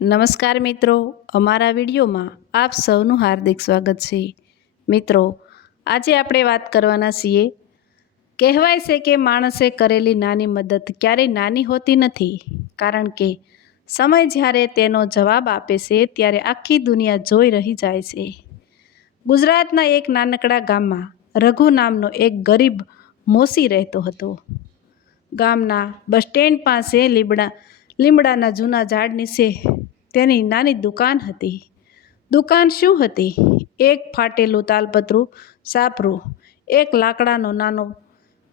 નમસ્કાર મિત્રો, અમારા વિડીયોમાં આપ સૌનું હાર્દિક સ્વાગત છે। મિત્રો, આજે આપણે વાત કરવાના છીએ। કહેવાય છે કે માણસે કરેલી નાની મદદ ક્યારેય નાની હોતી નથી, કારણ કે સમય જ્યારે તેનો જવાબ આપે છે ત્યારે આખી દુનિયા જોઈ રહી જાય છે। ગુજરાતના એક નાનકડા ગામમાં રઘુ નામનો એક ગરીબ મોસી રહેતો હતો। ગામના બસ સ્ટેન્ડ પાસે લીમડાના જૂના ઝાડ નીચે તેની નાની દુકાન હતી। દુકાન શું હતી? એક ફાટેલું તાલપત્રું સાપરું, એક લાકડાનો નાનો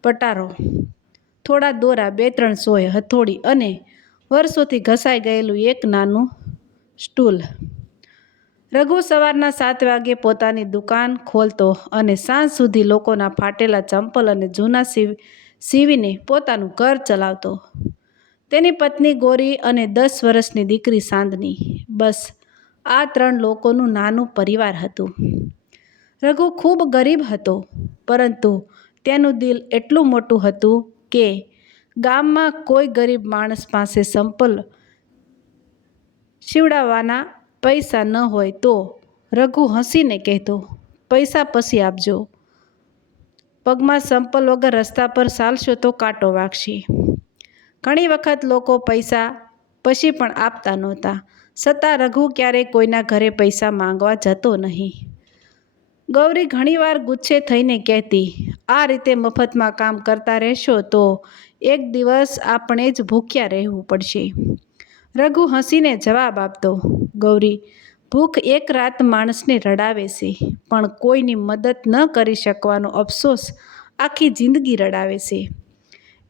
પટારો, થોડા દોરા, 2-3 સોય, હથોડી અને વર્ષોથી ઘસાઈ ગયેલું એક નાનું સ્ટૂલ। રઘુ સવારના 7 વાગ્યે પોતાની દુકાન ખોલતો અને સાંજ સુધી લોકોના ફાટેલા ચંપલ અને જૂના સીવીને પોતાનું ઘર ચલાવતો। તેની પત્ની ગોરી અને 10 વર્ષની દીકરી સાંદની, બસ આ 3 લોકોનું નાનું પરિવાર હતું। રઘુ ખૂબ ગરીબ હતો, પરંતુ તેનું દિલ એટલું મોટું હતું કે ગામમાં કોઈ ગરીબ માણસ પાસે ચંપલ સીવડાવવાના પૈસા ન હોય તો રઘુ હસીને કહેતો, "પૈસા પછી આપજો, પગમાં ચંપલ વગર રસ્તા પર ચાલશો તો કાંટો વાગશે।" ઘણી વખત લોકો પૈસા પછી પણ આપતા નહોતા, છતાં રઘુ ક્યારેય કોઈના ઘરે પૈસા માંગવા જતો નહીં। ગૌરી ઘણીવાર ગુસ્સે થઈને કહેતી, "આ રીતે મફતમાં કામ કરતા રહેશો તો એક દિવસ આપણે જ ભૂખ્યા રહેવું પડશે।" રઘુ હસીને જવાબ આપતો, "ગૌરી, ભૂખ એક રાત માણસને રડાવે છે, પણ કોઈની મદદ ન કરી શકવાનો અફસોસ આખી જિંદગી રડાવે છે।"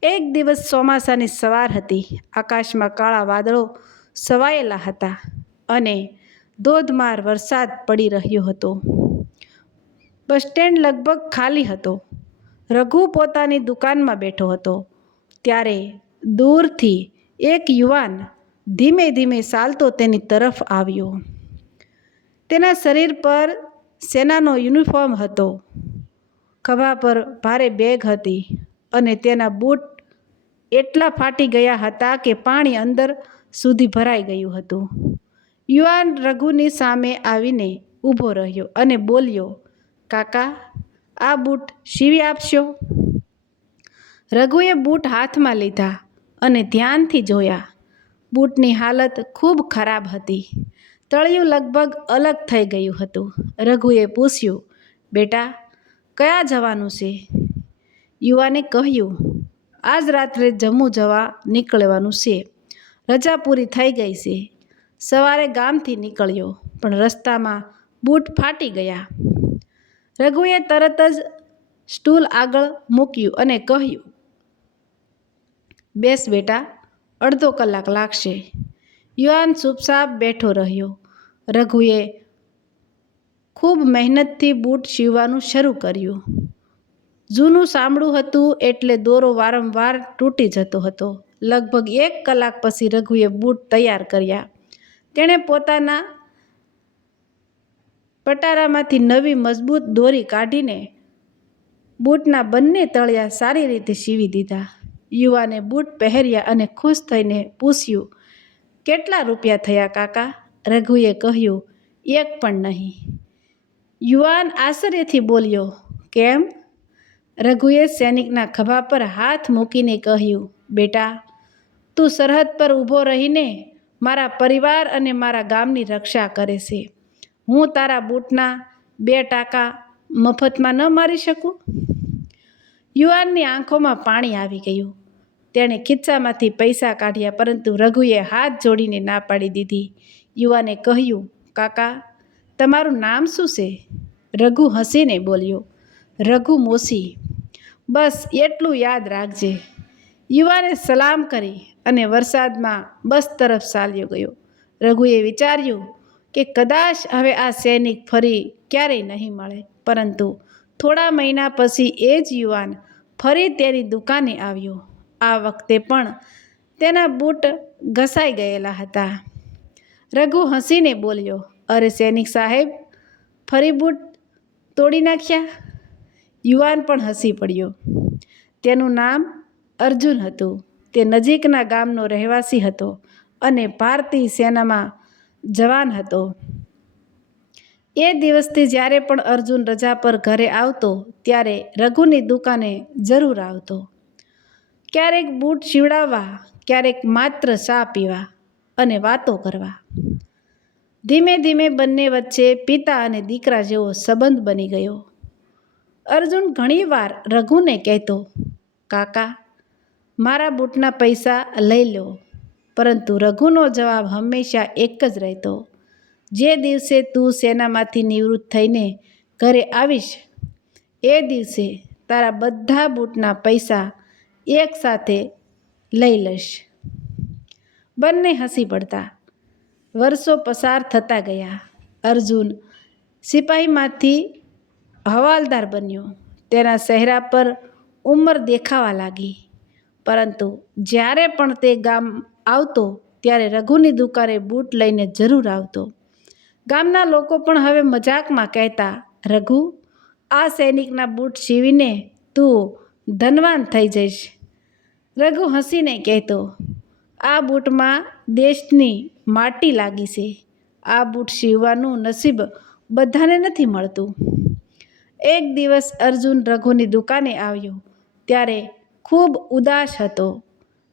એક દિવસ ચોમાસાની સવાર હતી। આકાશમાં કાળા વાદળો છવાયેલા હતા અને ધોધમાર વરસાદ પડી રહ્યો હતો। બસ સ્ટેન્ડ લગભગ ખાલી હતો। રઘુ પોતાની દુકાનમાં બેઠો હતો, ત્યારે દૂરથી એક યુવાન ધીમે ધીમે ચાલતો તેની તરફ આવ્યો। તેના શરીર પર સેનાનો યુનિફોર્મ હતો, ખભા પર ભારે બેગ હતી અને તેના બૂટ એટલા ફાટી ગયા હતા કે પાણી અંદર સુધી ભરાઈ ગયું હતું। યુવાન રઘુની સામે આવીને ઊભો રહ્યો અને બોલ્યો, "કાકા, આ બૂટ સીવી આપશો?" રઘુએ બૂટ હાથમાં લીધા અને ધ્યાનથી જોયા। બૂટની હાલત ખૂબ ખરાબ હતી, તળિયું લગભગ અલગ થઈ ગયું હતું। રઘુએ પૂછ્યું, "બેટા, ક્યાં જવાનું છે?" યુવાને કહ્યું, "આજ રાત્રે જમ્મુ જવા નીકળવાનું છે, રજા પૂરી થઈ ગઈ છે। સવારે ગામથી નીકળ્યો, પણ રસ્તામાં બૂટ ફાટી ગયા." રઘુએ તરત જ સ્ટૂલ આગળ મૂક્યું અને કહ્યું, "બેસ બેટા, અડધો કલાક લાગશે." યુવાન ચૂપચાપ બેઠો રહ્યો। રઘુએ ખૂબ મહેનતથી બૂટ સીવવાનું શરૂ કર્યું। જૂનું ચામડું હતું એટલે દોરો વારંવાર તૂટી જતો હતો। લગભગ 1 કલાક પછી રઘુએ બૂટ તૈયાર કર્યા। તેણે પોતાના પટારામાંથી નવી મજબૂત દોરી કાઢીને બૂટના બંને તળિયા સારી રીતે સીવી દીધા। યુવાને બૂટ પહેર્યા અને ખુશ થઈને પૂછ્યું, "કેટલા રૂપિયા થયા કાકા?" રઘુએ કહ્યું, "1 પણ નહીં." યુવાન આશ્ચર્યથી બોલ્યો, "કેમ?" રઘુએ સૈનિકના ખભા પર હાથ મૂકીને કહ્યું, "બેટા, તું સરહદ પર ઊભો રહીને મારા પરિવાર અને મારા ગામની રક્ષા કરે છે। હું તારા બૂટના 2 ટાંકા મફતમાં ન મારી શકું?" યુવાનની આંખોમાં પાણી આવી ગયું। તેણે ખિસ્સામાંથી પૈસા કાઢ્યા, પરંતુ રઘુએ હાથ જોડીને ના પાડી દીધી। યુવાને કહ્યું, "કાકા, તમારું નામ શું છે?" રઘુ હસીને બોલ્યો, "રઘુ મોશી, બસ એટલું યાદ રાખજે." યુવાને સલામ કરી અને વરસાદમાં બસ તરફ ચાલ્યો ગયો। રઘુએ વિચાર્યું કે કદાચ હવે આ સૈનિક ફરી ક્યારેય નહીં મળે, પરંતુ થોડા મહિના પછી એ જ યુવાન ફરી તેની દુકાને આવ્યો। આ વખતે પણ તેના બૂટ ઘસાઈ ગયેલા હતા। રઘુ હસીને બોલ્યો, "અરે સૈનિક સાહેબ, ફરી બૂટ તોડી નાખ્યા?" યુવાન પણ હસી પડ્યો। તેનું નામ અર્જુન હતું। તે નજીકના ગામનો રહેવાસી હતો અને ભારતીય સેનામાં જવાન હતો. એ દિવસથી જ્યારે પણ અર્જુન રજા પર ઘરે આવતો ત્યારે રઘુની દુકાને જરૂર આવતો. ક્યારેક બૂટ સીવડાવવા, ક્યારેક માત્ર ચા પીવા અને વાતો કરવા. ધીમે ધીમે બંને વચ્ચે પિતા અને દીકરા જેવો સંબંધ બની ગયો. અર્જુન ઘણીવાર રઘુને કહેતો, કાકા, મારા બૂટના પૈસા લઈ લો. પરંતુ રઘુનો જવાબ હંમેશા એક જ રહેતો, જે દિવસે તું સેનામાંથી નિવૃત્ત થઈને ઘરે આવીશ, એ દિવસે તારા બધા બૂટના પૈસા એકસાથે લઈ લઈશ. બંને હસી પડતા. વર્ષો પસાર થતા ગયા. અર્જુન સિપાહીમાંથી હવાલદાર બન્યો. તેના ચહેરા પર ઉંમર દેખાવા લાગી. પરંતુ જ્યારે પણ તે ગામ આવતો ત્યારે રઘુની દુકાને બૂટ લઈને જરૂર આવતો. ગામના લોકો પણ હવે મજાકમાં કહેતા, રઘુ, આ સૈનિકના બૂટ સીવીને તું ધનવાન થઈ જઈશ. રઘુ હસીને કહેતો, આ બૂટમાં દેશની માટી લાગી છે. આ બૂટ સીવવાનું નસીબ બધાને નથી મળતું. એક દિવસ અર્જુન રઘુની દુકાને આવ્યો ત્યારે ખૂબ ઉદાસ હતો.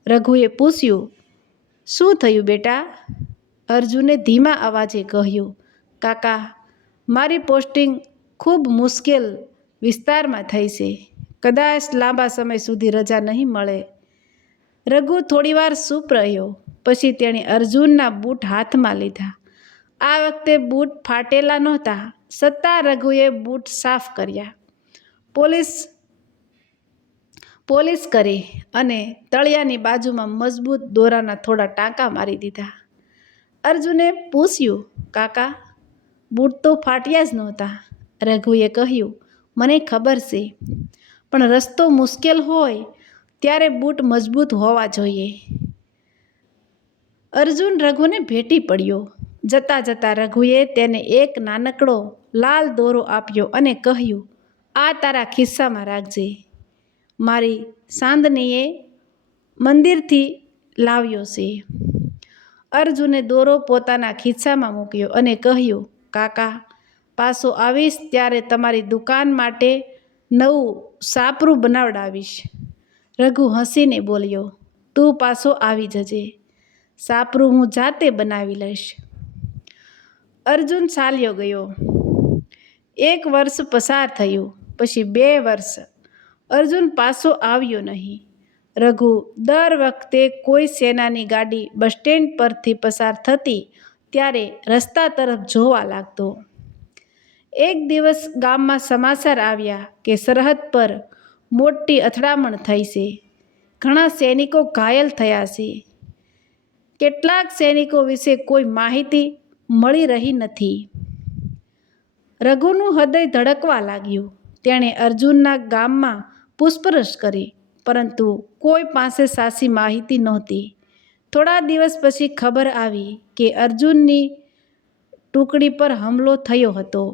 રઘુએ પૂછ્યું, શું થયું બેટા? અર્જુને ધીમા અવાજે કહ્યું, કાકા, મારી પોસ્ટિંગ ખૂબ મુશ્કેલ વિસ્તારમાં થઈ છે. કદાચ લાંબા સમય સુધી રજા નહીં મળે. રઘુ થોડીવાર ચૂપ રહ્યો. પછી તેણે અર્જુનના બૂટ હાથમાં લીધા. આ વખતે બૂટ ફાટેલા નહોતા, છતાં રઘુએ બૂટ સાફ કર્યા, પોલિશ કરી અને તળિયાની બાજુમાં મજબૂત દોરાના થોડા ટાંકા મારી દીધા. અર્જુને પૂછ્યું, કાકા, બૂટ તો ફાટ્યા જ નહોતા. રઘુએ કહ્યું, મને ખબર છે, પણ રસ્તો મુશ્કેલ હોય ત્યારે બૂટ મજબૂત હોવા જોઈએ. અર્જુન રઘુને ભેટી પડ્યો. જતાં જતાં રઘુએ તેને એક નાનકડો લાલ દોરો આપ્યો અને કહ્યું, આ તારા ખિસ્સામાં રાખજે. મારી સાંદનીએ મંદિરથી લાવ્યો છે. અર્જુને દોરો પોતાના ખિસ્સામાં મૂક્યો અને કહ્યું, કાકા, પાછો આવીશ ત્યારે તમારી દુકાન માટે નવું સાપરું બનાવડાવીશ. રઘુ હસીને બોલ્યો, તું પાછો આવી જજે. સાપરું હું જાતે બનાવી લઈશ. અર્જુન ચાલ્યો ગયો. 1 વર્ષ પસાર થયું. પછી 2 વર્ષ. અર્જુન પાછો આવ્યો નહીં. રઘુ દર વખતે કોઈ સેનાની ગાડી બસ સ્ટેન્ડ પરથી પસાર થતી ત્યારે રસ્તા તરફ જોવા લાગતો. એક દિવસ ગામમાં સમાચાર આવ્યા કે સરહદ પર મોટી અથડામણ થઈ છે. ઘણા સૈનિકો ઘાયલ થયા છે. કેટલાક સૈનિકો વિશે કોઈ માહિતી મળી રહી નથી. રઘુનું હૃદય ધડકવા લાગ્યું. તેણે અર્જુનના ગામમાં પૂછપરછ કરી, પરંતુ કોઈ પાસે સાચી માહિતી નહોતી. થોડા દિવસ પછી ખબર આવી કે અર્જુનની ટુકડી પર હુમલો થયો હતો.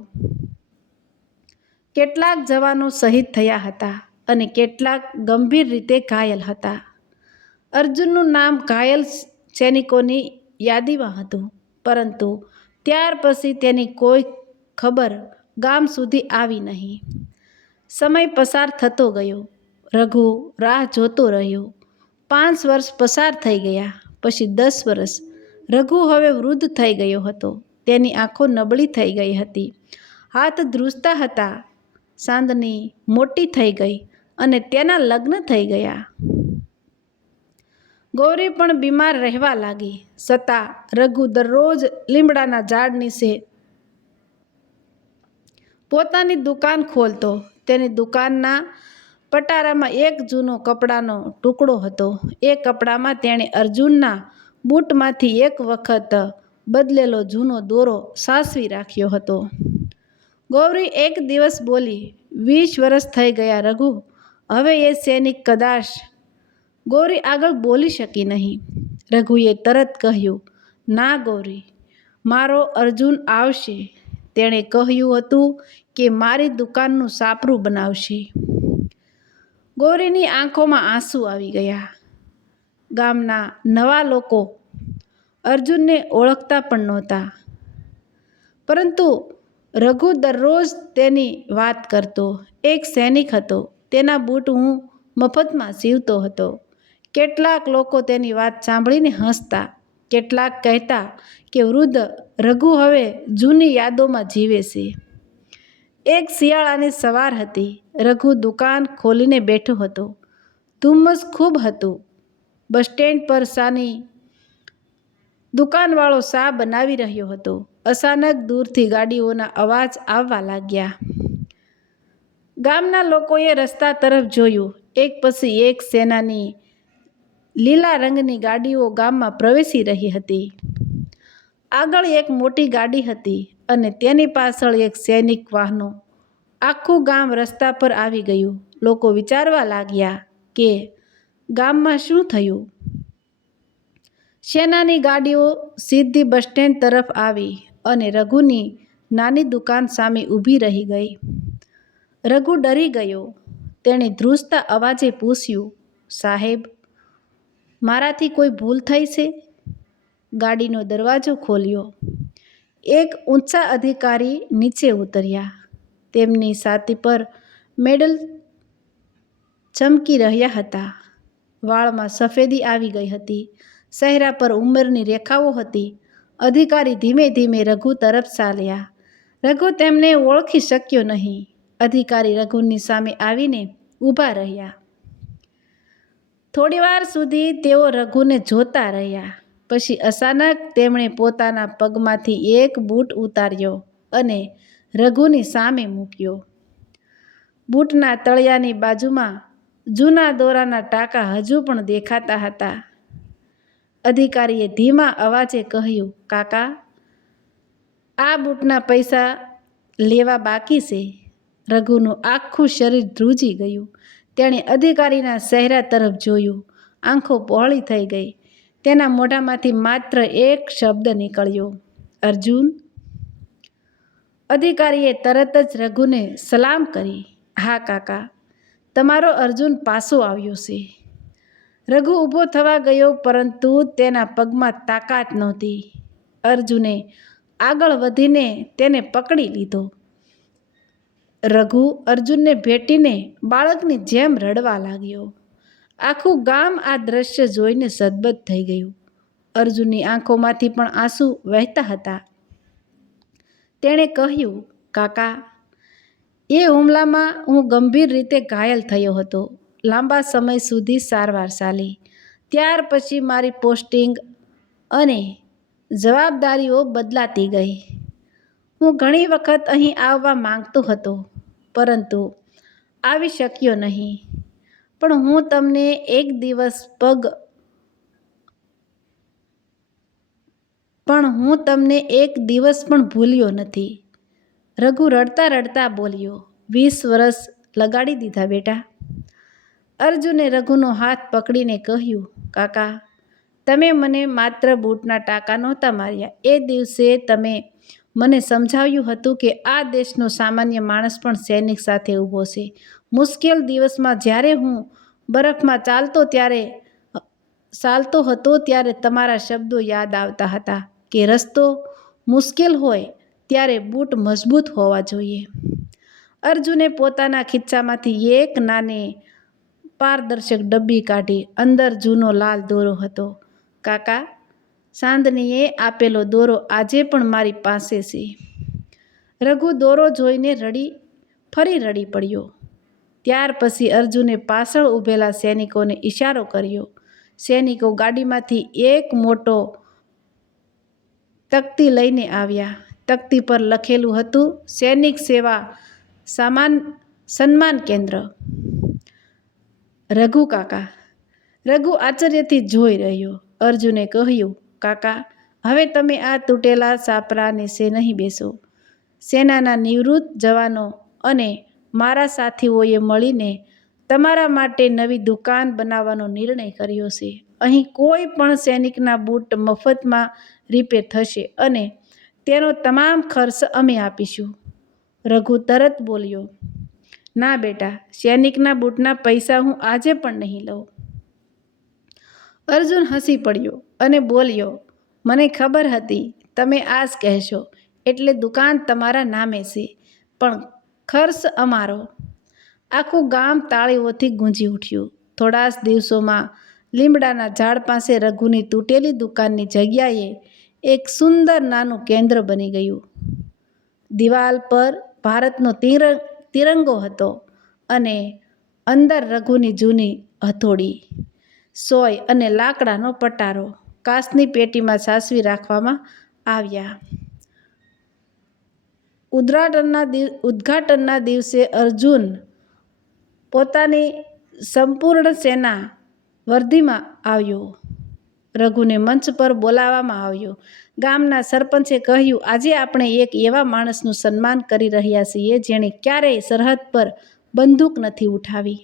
કેટલાક જવાનો શહીદ થયા હતા અને કેટલાક ગંભીર રીતે ઘાયલ હતા. અર્જુનનું નામ ઘાયલ સૈનિકોની યાદીમાં હતું, પરંતુ ત્યાર પછી તેની કોઈ ખબર ગામ સુધી આવી નહીં. સમય પસાર થતો ગયો. રઘુ રાહ જોતો રહ્યો. 5 વર્ષ પસાર થઈ ગયા. પછી 10 વર્ષ. રઘુ હવે વૃદ્ધ થઈ ગયો હતો. તેની આંખો નબળી થઈ ગઈ હતી. હાથ ધ્રુજતા હતા. સાંદની મોટી થઈ ગઈ અને તેના લગ્ન થઈ ગયા. ગૌરી પણ બીમાર રહેવા લાગી. છતાં રઘુ દરરોજ લીમડાના ઝાડ નીચે પોતાની દુકાન ખોલતો. તેની દુકાનના પટારામાં એક જૂનો કપડાનો ટુકડો હતો. એ કપડામાં તેણે અર્જુનના બૂટમાંથી એક વખત બદલેલો જૂનો દોરો સાચવી રાખ્યો હતો. ગૌરી એક દિવસ બોલી, 20 વર્ષ થઈ ગયા રઘુ, હવે એ સૈનિક કદાચ. ગૌરી આગળ બોલી શકી નહીં. રઘુએ તરત કહ્યું, ના ગૌરી, મારો અર્જુન આવશે. તેણે કહ્યું હતું કે મારી દુકાનનું સાપરું બનાવશે. ગૌરીની આંખોમાં આંસુ આવી ગયા. ગામના નવા લોકો અર્જુનને ઓળખતા પણ નહોતા, પરંતુ રઘુ દરરોજ તેની વાત કરતો. એક સૈનિક હતો, તેના બૂટ હું મફતમાં સીવતો હતો. કેટલાક લોકો તેની વાત સાંભળીને હસતા, કેટલાક કહેતા કે વૃદ્ધ રઘુ હવે જૂની યાદોમાં જીવે છે. એક શિયાળાની સવાર હતી. રઘુ દુકાન ખોલીને બેઠો હતો. ધુમ્મસ ખૂબ હતું. બસ સ્ટેન્ડ પર સાની દુકાનવાળો ચા બનાવી રહ્યો હતો. અચાનક દૂરથી ગાડીઓના અવાજ આવવા લાગ્યા. ગામના લોકોએ રસ્તા તરફ જોયું. એક પછી એક સેનાની લીલા રંગની ગાડીઓ ગામમાં પ્રવેશી રહી હતી. આગળ એક મોટી ગાડી હતી અને તેની પાછળ એક સૈનિક વાહનો. આખું ગામ રસ્તા પર આવી ગયું. લોકો વિચારવા લાગ્યા કે ગામમાં શું થયું. સેનાની ગાડીઓ સીધી બસ સ્ટેન્ડ તરફ આવી અને રઘુની નાની દુકાન સામે ઊભી રહી ગઈ. રઘુ ડરી ગયો. તેણે ધ્રુજતા અવાજે પૂછ્યું, સાહેબ, મારાથી કોઈ ભૂલ થઈ છે? ગાડીનો દરવાજો ખોલ્યો. એક ઊંચા અધિકારી નીચે ઉતર્યા. તેમની છાતી પર મેડલ ચમકી રહ્યા હતા. વાળમાં સફેદી આવી ગઈ હતી. ચહેરા પર ઉંમરની રેખાઓ હતી. અધિકારી ધીમે ધીમે રઘુ તરફ ચાલ્યા. રઘુ તેમને ઓળખી શક્યો નહીં. અધિકારી રઘુની સામે આવીને ઊભા રહ્યા. થોડીવાર સુધી તેઓ રઘુને જોતા રહ્યા. પછી અચાનક તેમણે પોતાના પગમાંથી એક બૂટ ઉતાર્યો અને રઘુની સામે મૂક્યો. બૂટના તળિયાની બાજુમાં જૂના દોરાના ટાંકા હજુ પણ દેખાતા હતા. અધિકારીએ ધીમા અવાજે કહ્યું, કાકા, આ બૂટના પૈસા લેવા બાકી છે. રઘુનું આખું શરીર ધ્રુજી ગયું. તેણે અધિકારીના ચહેરા તરફ જોયું. આંખો પહોળી થઈ ગઈ. તેના મોઢામાંથી માત્ર એક શબ્દ નીકળ્યો, અર્જુન. અધિકારીએ તરત જ રઘુને સલામ કરી. હા કાકા, તમારો અર્જુન પાછો આવ્યો છે. રઘુ ઊભો થવા ગયો, પરંતુ તેના પગમાં તાકાત નહોતી. અર્જુને આગળ વધીને તેને પકડી લીધો. રઘુ અર્જુનને ભેટીને બાળકની જેમ રડવા લાગ્યો. આખું ગામ આ દ્રશ્ય જોઈને સદબદ થઈ ગયું. અર્જુનની આંખોમાંથી પણ આંસુ વહેતા હતા. તેણે કહ્યું, કાકા, એ હુમલામાં હું ગંભીર રીતે ઘાયલ થયો હતો. લાંબા સમય સુધી સારવાર ચાલી. ત્યાર પછી મારી પોસ્ટિંગ અને જવાબદારીઓ બદલાતી ગઈ. હું ઘણી વખત અહીં આવવા માંગતો હતો, પરંતુ આવી શક્યો નહીં. પણ હું તમને એક દિવસ પણ ભૂલ્યો નથી. રઘુ રડતા રડતા બોલ્યો, 20 વર્ષ લગાડી દીધા બેટા. અર્જુને રઘુનો હાથ પકડીને કહ્યું, કાકા, તમે મને માત્ર બૂટના ટાંકા નહોતા માર્યા. એ દિવસે તમે મને સમજાવ્યું હતું કે આ દેશનો સામાન્ય માણસ પણ સૈનિક સાથે ઊભો છે. મુશ્કેલ દિવસમાં જ્યારે હું બરફમાં ચાલતો હતો ત્યારે તમારા શબ્દો યાદ આવતા હતા કે રસ્તો મુશ્કેલ હોય ત્યારે બૂટ મજબૂત હોવા જોઈએ. અર્જુને પોતાના ખિસ્સામાંથી એક નાની પારદર્શક ડબ્બી કાઢી. અંદર જૂનો લાલ દોરો હતો. કાકા, ચાંદનીએ આપેલો દોરો આજે પણ મારી પાસે છે. રઘુ દોરો જોઈને ફરી રડી પડ્યો. ત્યાર પછી અર્જુને પાછળ ઊભેલા સૈનિકોને ઈશારો કર્યો. સૈનિકો ગાડીમાંથી એક મોટો તકતી લઈને આવ્યા. તકતી પર લખેલું હતું, સૈનિક સેવા સન્માન કેન્દ્ર. રઘુ કાકા. રઘુ આશ્ચર્યથી જોઈ રહ્યો. અર્જુને કહ્યું, કાકા, હવે તમે આ તૂટેલા છાપરા નીચે નહીં બેસો. સેનાના નિવૃત્ત જવાનો અને મારા સાથીઓએ મળીને તમારા માટે નવી દુકાન બનાવવાનો નિર્ણય કર્યો છે. અહીં કોઈ પણ સૈનિકના બૂટ મફતમાં રિપેર થશે અને તેનો તમામ ખર્ચ અમે આપીશું. રઘુ તરત બોલ્યો, ના બેટા, સૈનિકના બૂટના પૈસા હું આજે પણ નહીં લઉં. અર્જુન હસી પડ્યો અને બોલ્યો, મને ખબર હતી તમે આ જ કહેશો, એટલે દુકાન તમારા નામે છે, પણ ખર્ચ અમારો. આખું ગામ તાળીઓથી ગૂંજી ઉઠ્યું. થોડા જ દિવસોમાં લીમડાના ઝાડ પાસે રઘુની તૂટેલી દુકાનની જગ્યાએ એક સુંદર નાનું કેન્દ્ર બની ગયું. દિવાલ પર ભારતનો તિરંગો હતો અને અંદર રઘુની જૂની હથોડી, સોય અને લાકડાનો પટારો કાચની પેટીમાં સાચવી રાખવામાં આવ્યા. ઉદ્ઘાટનના દિવસે અર્જુન પોતાની સંપૂર્ણ સેના વર્દીમાં આવ્યો. રઘુને મંચ પર બોલાવવામાં આવ્યો. ગામના સરપંચે કહ્યું, આજે આપણે એક એવા માણસનું સન્માન કરી રહ્યા છીએ જેણે ક્યારેય સરહદ પર બંદૂક નથી ઉઠાવી,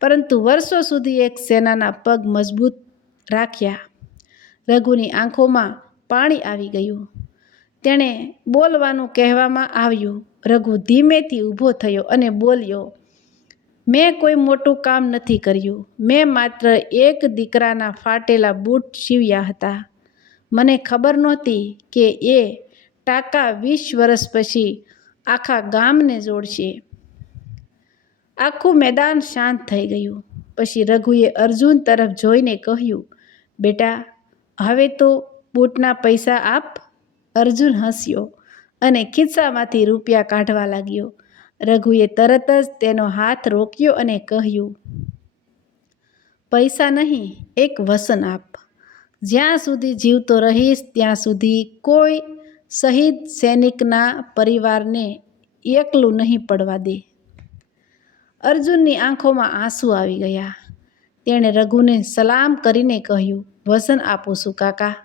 પરંતુ વર્ષો સુધી એક સેનાના પગ મજબૂત રાખ્યા. રઘુની આંખોમાં પાણી આવી ગયું. તેણે બોલવાનું કહેવામાં આવ્યું. રઘુ ધીમેથી ઊભો થયો અને બોલ્યો, મેં કોઈ મોટું કામ નથી કર્યું. મેં માત્ર એક દીકરાના ફાટેલા બૂટ સીવ્યા હતા. મને ખબર નહોતી કે એ ટાંકા 20 વર્ષ પછી આખા ગામને જોડશે. આખું મેદાન શાંત થઈ ગયું. પછી રઘુએ અર્જુન તરફ જોઈને કહ્યું, બેટા, હવે તો બૂટના પૈસા આપ. અર્જુન હસ્યો અને ખિસ્સામાંથી રૂપિયા કાઢવા લાગ્યો. રઘુએ તરત જ તેનો હાથ રોક્યો અને કહ્યું, પૈસા નહીં, એક વચન આપ. જ્યાં સુધી જીવતો રહીશ ત્યાં સુધી કોઈ શહીદ સૈનિકના પરિવારને એકલું નહીં પડવા દે. અર્જુનની આંખોમાં આંસુ આવી ગયા. તેણે રઘુને સલામ કરીને કહ્યું, વચન આપું છું કાકા.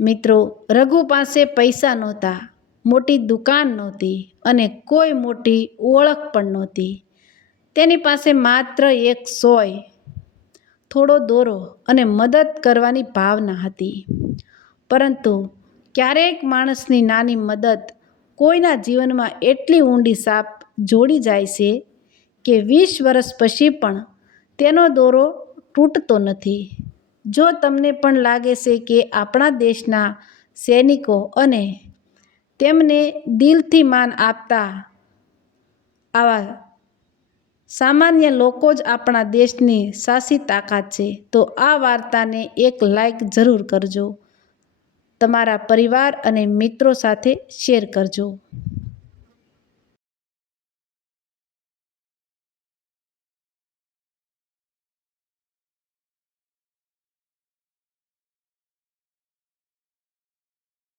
મિત્રો, રઘુ પાસે પૈસા નહોતા, મોટી દુકાન નહોતી અને કોઈ મોટી ઓળખ પણ નહોતી. તેની પાસે માત્ર એક સોય, થોડો દોરો અને મદદ કરવાની ભાવના હતી. પરંતુ ક્યારેક માણસની નાની મદદ કોઈના જીવનમાં એટલી ઊંડી છાપ જોડી જાય છે કે 20 વર્ષ પછી પણ તેનો દોરો તૂટતો નથી. જો તમને પણ લાગે છે કે આપણા દેશના સૈનિકો અને તેમને દિલથી માન આપતા આવા સામાન્ય લોકો જ આપણા દેશની સાચી તાકાત છે, તો આ વાર્તાને એક લાઈક જરૂર કરજો. તમારા પરિવાર અને મિત્રો સાથે શેર કરજો.